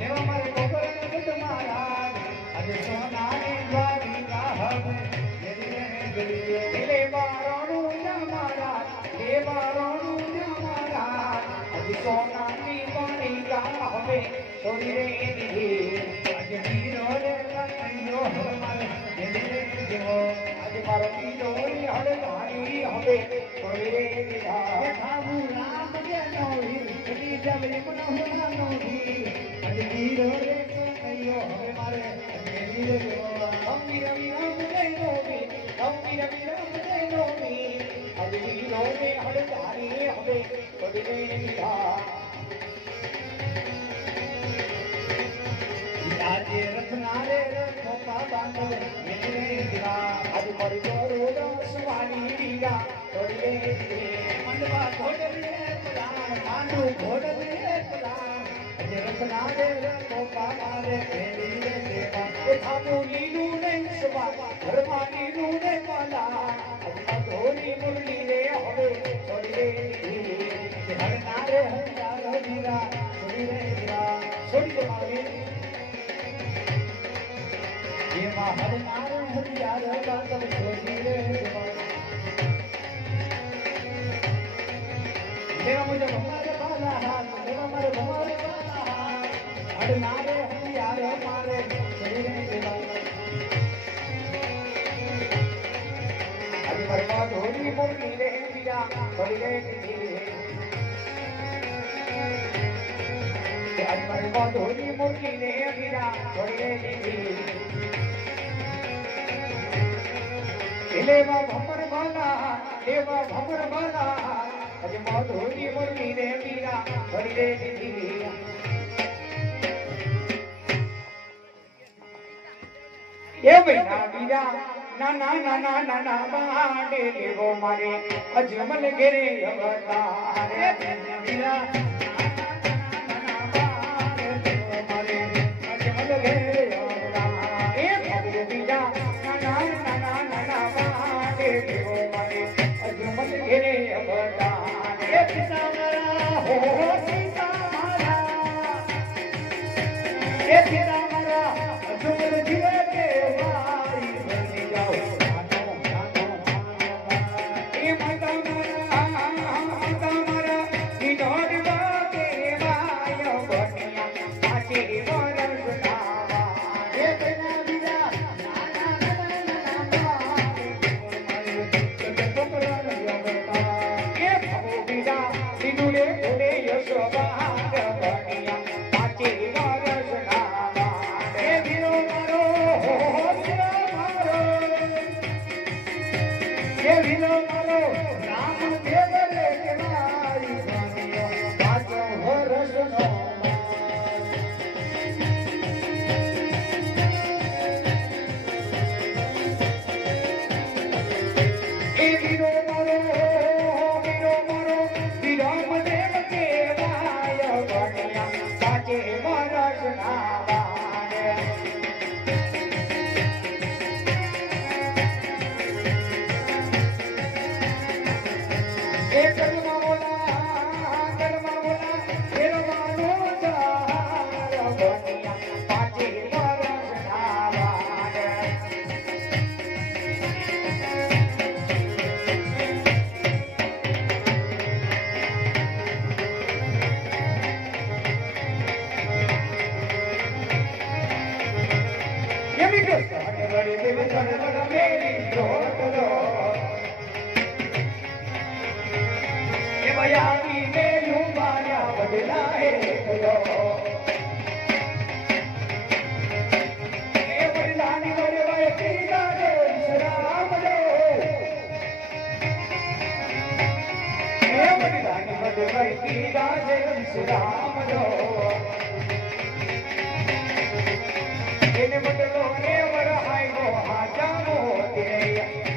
લેવા મારે કોબર ગઢ મહારાજ આજે સોનાની દ્વારિકા હવે લે બારોનું ના મહારાજ લે બારોનું ના મહારાજ આજે સોનાની દ્વારિકા હવે છોડી રે દીધી આજે વીરો રે કનૈયો હવે મારે દેવો આજે મારો વીરો હળે ધારી હવે છોડી રે દીધા થાબુ રામ જેનો વીર કદી જબરી મનોહરાનો વીર આજે વીરો રે કનૈયો હવે મારે દેવી દેવો રવિ રવિ રામ જયનો વીર રવિ રવિ રામ જયનો વીર આજે વીરો રે હળે ધારી હવે છોડી રે દીધા આજે રથનારે રથોપા બાંધો મેરે દીવા આજે મારી ગોરો સુવાની દીવા છોડી રે મંડવા ઘોડલે પલાણ માંડુ ઘોડલે પલાણ આજે રથનારે રથોપા મારે મેરે દેવા એ થામુ લીલું ને સુવા ઘરમાં લીલું ને પાલા આજે ધોરી મુરલી રે હવે છોડી રે હરનારે હરનારો દીવા છોડી રે દીવા છોડી દે મારી हर नार हरियार बादल छोड़ी रे देवा मुझे हमारे बाला हाथ देवा मारे हमारे बाला हाथ हर नार हरियार मारे छोड़ी रे देवा अभी मरवा धोरी मुरली रे वीरा छोड़ी रे आज मरवा धोरी मुरली रे वीरा छोड़ी रे लेवा भमर बाला अज माधुरी मुरली रे मीरा हरि रे दीदी ये बिना मीरा नाना नाना नाना बाडे लेवो मारे अजमल घेरे अवतारे मीरा नाना बाडे लेवो मारे अजमल घेरे अवतारे ए मीरा नाना नाना नाना देवो मारे अजमल घेरे अवतार ए पिता मारा हो सीता मारा ए पिता मारा अजमल जीवे के भाई बन जाओ नानो नानो ए माता मारा इधर बाके माया बनिया आके वरस नावा ए बिना बिना એને બદલો ને વર આયો હાજા મોતી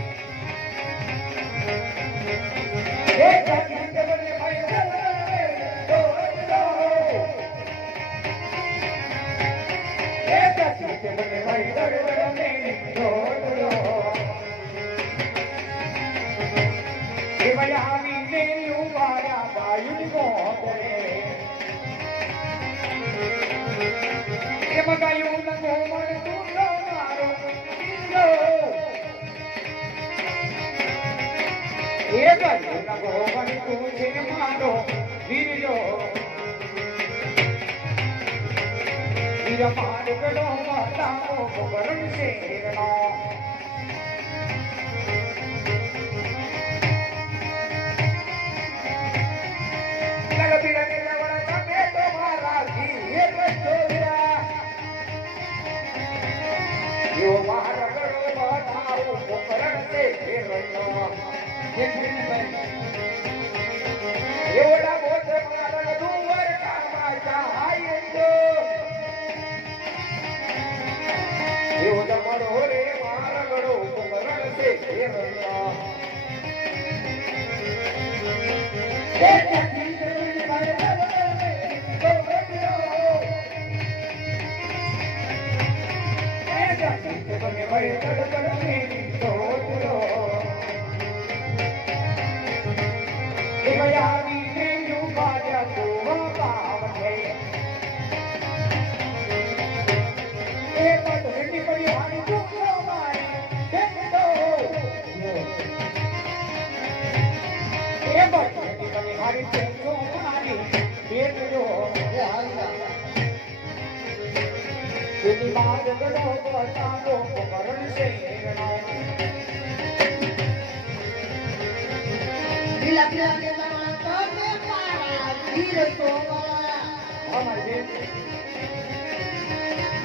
એમાં ગાયું ન ગોમણ તું તો મારો વીરો એ ગાયું ન ગોમણ તું છે મારો વીરો વીર માર્ગડો માતાઓ વરણ શેરનો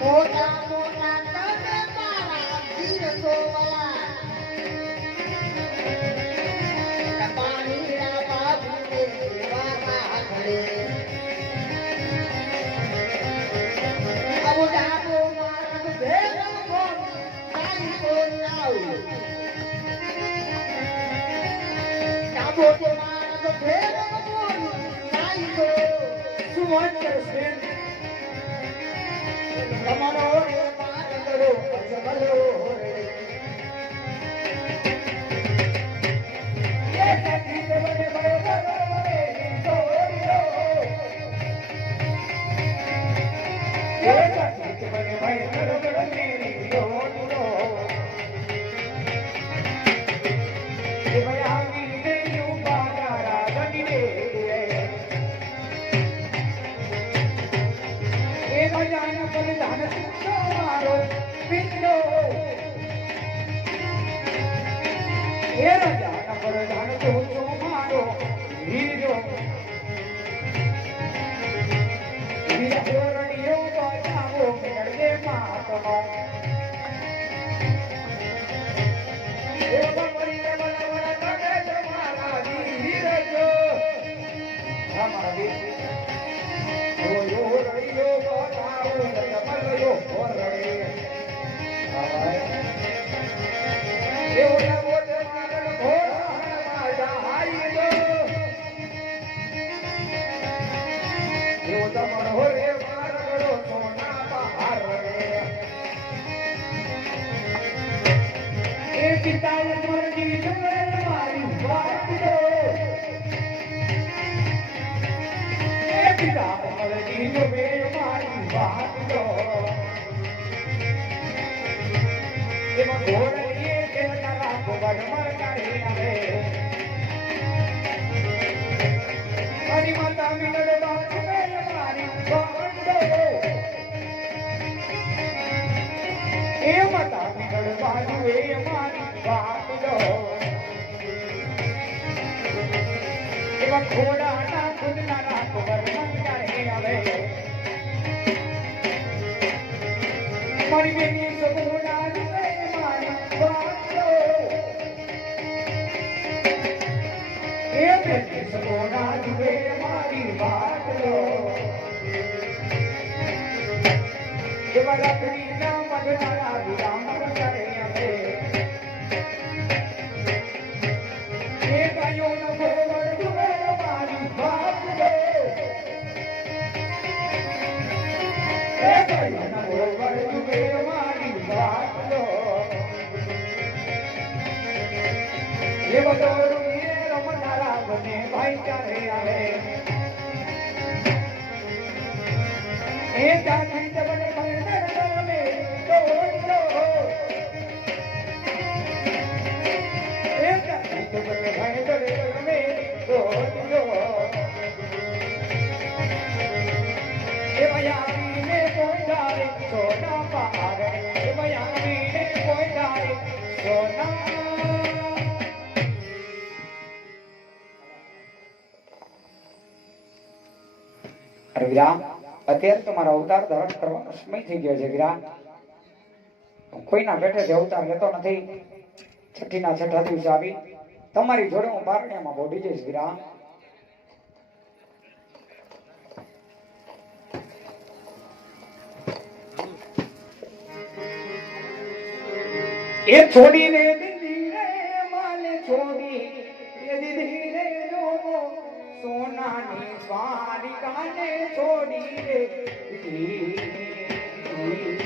મોટા મોટા તમે મારા વીર સોવલા પાણીના બાબુને વાતા ઘડે અબુ ડાબો મારા ભેગો કાઈ કો નાવ ડાબો તો મારા ભેગો કાઈ કો સુવન કરશે તમારો રે મારગડો અજમલો રે એ સખી મને બળગડો રે તોડ્યો એ સખી મને બળગડો રે તોડ્યો એ ભયાવી ને યુ બારા ગની રે એ ભજાન પરિધાન મારો પિંડો એ રાજા પરિધાન તો મારો હીરો વીર ઓરણીયો બચાવો મેળવે માતનો એ બમરી બલવર તને તમારા વીર જો અમારા વીર યો રણિયો બચાવો મલયો ઓરણી એવડા મોટે મારણ ઘોડા માજા હાઈ જો એવો તમણ હોરે મારગડો સોના બહાર રે એ પિતાએ મરજી જંગલ મારી વાત દો એ પિતા મરજી જમે મારી વાત દો એમાં ઘોડે કે તારા ગોબડ મર કાઢે આવે મારી માતા મિલડ વાત મે મારી વાત દો એ માતા મિલડ બાજુ એ મારી વાત દો એમાં ઘોડા ના ખુદના ના ગોબડ મર કાઢે આવે મારી બેની સગોડા સગોના જુએ મારી વાત લો એવા લખડી ના મગના વિરામ કરે અમે એ ગાયો ન ગોવડ જુએ મારી વાત લો એ ગાયો ન ગોવડ જુએ મારી વાત લો એ બધો બને ભાઈચારે આવે એ જાતિ જબન ધારે સોના પારે આવીને કોઈ ધારે સોના. અરે વીરા, અત્યારે તો મારો અવતાર ધારણ કરવાનો સમય થઈ ગયો છે વીરા. હું કોઈના પેટેથી અવતાર લેતો નથી. છઠ્ઠીના છઠ્ઠા દિવસે આવી તમારી જોડે હું બારણિયામાં બોડી જઈશ વીરા. એ છોડીને દીદી રે માલે છોડી એ દીદી રે જોવો સોનાની દ્વારિકાને છોડી રે છોડી